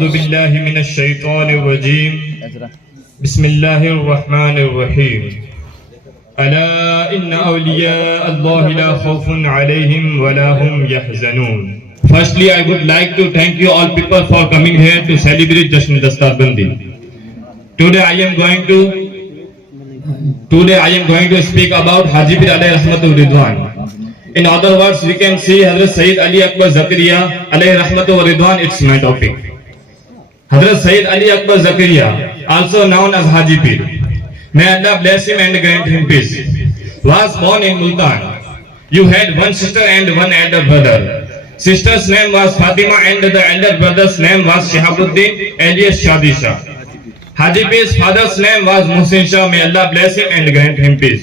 أعوذ بالله من الشيطان الرجيم بسم الله الرحمن الرحيم ألا إن أولياء الله لا خوف عليهم ولا هم يحزنون. Firstly, I would like to thank you all people for coming here to celebrate Jashan Dastabandi. Today I am going to speak about Hajipir alayhi rahmatul ridwan. In other words, we can see Hazrat Sayyid Ali Akbar Zakaria alayhi rahmatul ridwan. It's my topic. Hazrat Sayyid Ali Akbar Zakaria, also known as Hajipir, may Allah bless him and grant him peace, was born in Multan. You had one sister and one elder brother. Sister's name was Fatima and the elder brother's name was Shihabuddin alias Shadi Shah. Hajipir's father's name was Muhsin Shah. May Allah bless him and grant him peace.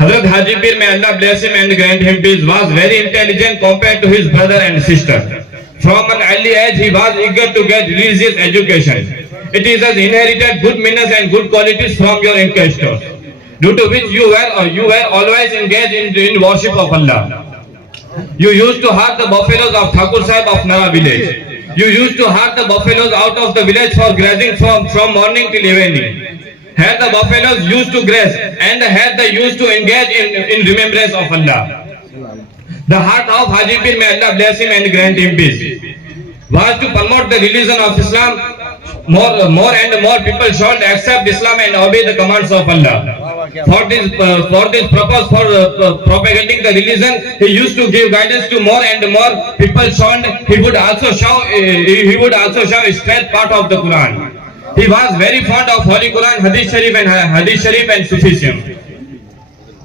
Hazrat Hajipir, may Allah bless him and grant him peace, was very intelligent compared to his brother and sister. From an early age, he was eager to get religious education. It is as inherited good manners and good qualities from your ancestors, due to which you were always engaged in worship of Allah. You used to herd the buffaloes of Thakur Sahib of Nara village. You used to herd the buffaloes out of the village for grazing from morning till evening. Here the buffaloes used to graze and here they used to engage in remembrance of Allah. The heart of Hajipir, may Allah bless him and grant him peace, was to promote the religion of Islam. More and more people should accept Islam and obey the commands of Allah. For this purpose, for propagating the religion, he used to give guidance to more and more people. He would also show a straight part of the Quran. He was very fond of Holy Quran, Hadith Sharif and Sufism.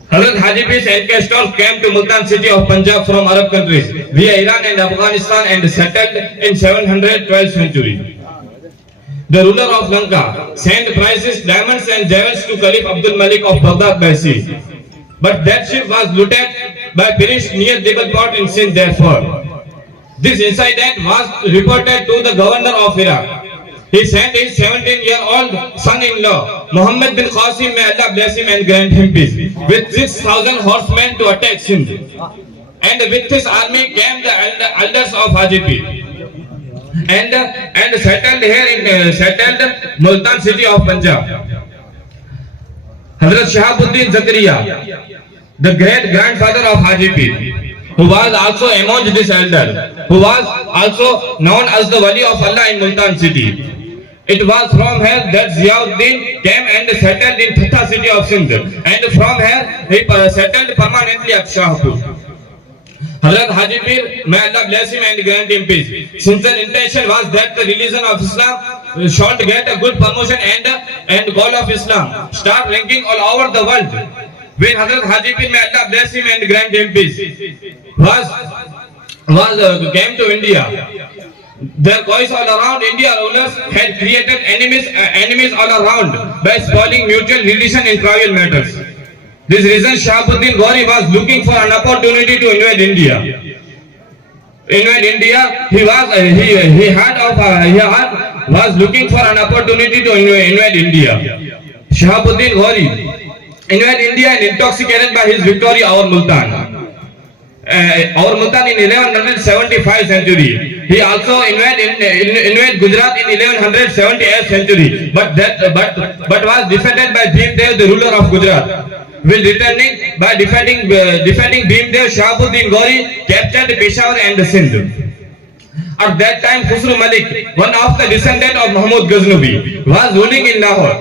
Hazrat Hajipir's ancestors came to Multan city of Punjab from Arab countries via Iran and Afghanistan and settled in 712th century. The ruler of Lanka sent prices, diamonds and jewels to Caliph Abdul Malik of Baghdad by sea. But that ship was looted by Pirish near Dibalport in Sindh. Therefore, this incident was reported to the governor of Iraq. He sent his 17-year-old son-in-law, Muhammad bin Qasim, may Allah bless him and grant him peace, with 6,000 horsemen to attack Sindh. And with his army came the elders of Hajipir and settled Multan city of Punjab. Hazrat Shihabuddin Zakaria, the great grandfather of Hajipir, who was also among this elder, who was also known as the Wali of Allah in Multan city. It was from here that Ziauddin came and settled in Thatha city of Sindh, and from here he settled permanently at Shahpur. Hazrat Hajipir, may Allah bless him and grant him peace. Sincere intention was that the religion of Islam should get a good promotion and goal of Islam start ranking all over the world. When Hazrat Hajipir, may Allah bless him and grant him peace, came to India, their voice all around India rulers had created enemies all around by spoiling mutual relation in trivial matters. This reason Shahabuddin Gauri was looking for an opportunity to invade India. Was looking for an opportunity to invade India. Shahabuddin Gauri invaded India and intoxicated by his victory over Multan. In 1175 century. He also invaded Gujarat in 1178 century. But was defeated by Bhimdev, the ruler of Gujarat. While returning by defending Bhimdev, Shahabuddin Gauri captured Peshawar and Sindh. At that time, Khusru Malik, one of the descendants of Mahmud Ghaznavi, was ruling in Lahore.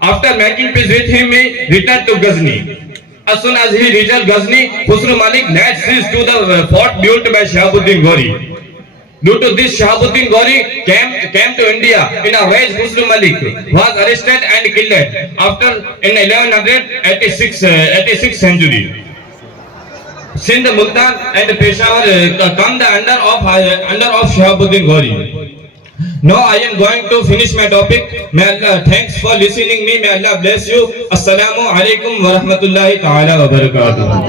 After making peace with him, he returned to Ghazni. As soon as he reached Ghazni, Khusru Malik laid siege to the fort built by Shahabuddin Gauri. Due to this, Shahabuddin Gauri came to India in a rage. Khusru Malik was arrested and killed in 1186 century. Sindh, Multan and Peshawar come the under of Shahabuddin Gauri. Now I am going to finish my topic. May Allah, thanks for listening me. May Allah bless you. Assalamu alaikum wa rahmatullahi ta'ala wa barakatuh.